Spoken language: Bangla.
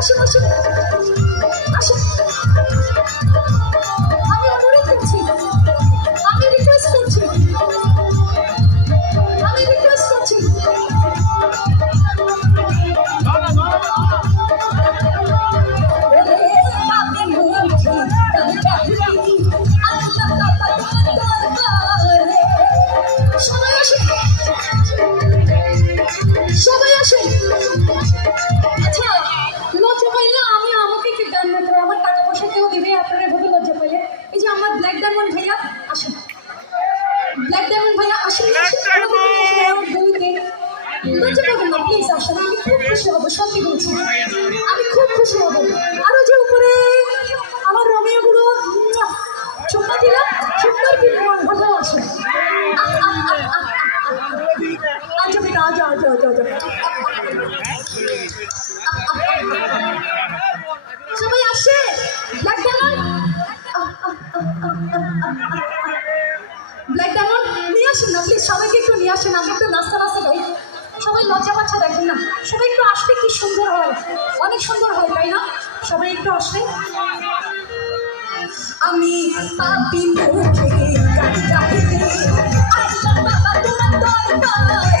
আসুন আসুন আসুন। আমি অনুরোধ করছি, আমি রিকোয়েস্ট করছি, আমি রিকোয়েস্ট করছি। সবাই আসুন, সবাই আসুন। আচ্ছা, লজ্জা পাইলে আমি আমাকে কি দান না করে আমার টাকা পয়সা কেউ দিবে আপনারা এভাবে লজ্জা পাইলে? এই যে আমার ব্ল্যাক ডায়মন্ড ভাইয়া আসুন, ব্ল্যাক ডায়মন্ড ভাইয়া আসুন, লজ্জা পাবেন না প্লিজ আসুন। আমি খুব খুশি হবো, সত্যি বলছি আমি খুব খুশি হবো। আরো যে উপরে আমার রমিও গুলো চুম্মা দিলাম, সুন্দর কি ভালো আসুন। আচ্ছা বেটা আচ্ছা আচ্ছা আচ্ছা আচ্ছা। সবাই আসে ব্ল্যাক ডায়মন্ড, ব্ল্যাক ডায়মন্ড নিয়ে আসেন না প্লিজ, সবাইকে একটু নিয়ে আসেন। আমি একটু নাস্তা নাস্তা খাই, সবাই লজ্জা পাচ্ছা দেখেন না, সবাই একটু আসলে কি সুন্দর হয়, অনেক সুন্দর হয় তাই না? সবাই একটু আসলে। আমি পাপি মুখে গাড়ি গাড়িতে আল্লাহ বাবা তোমার দরবারে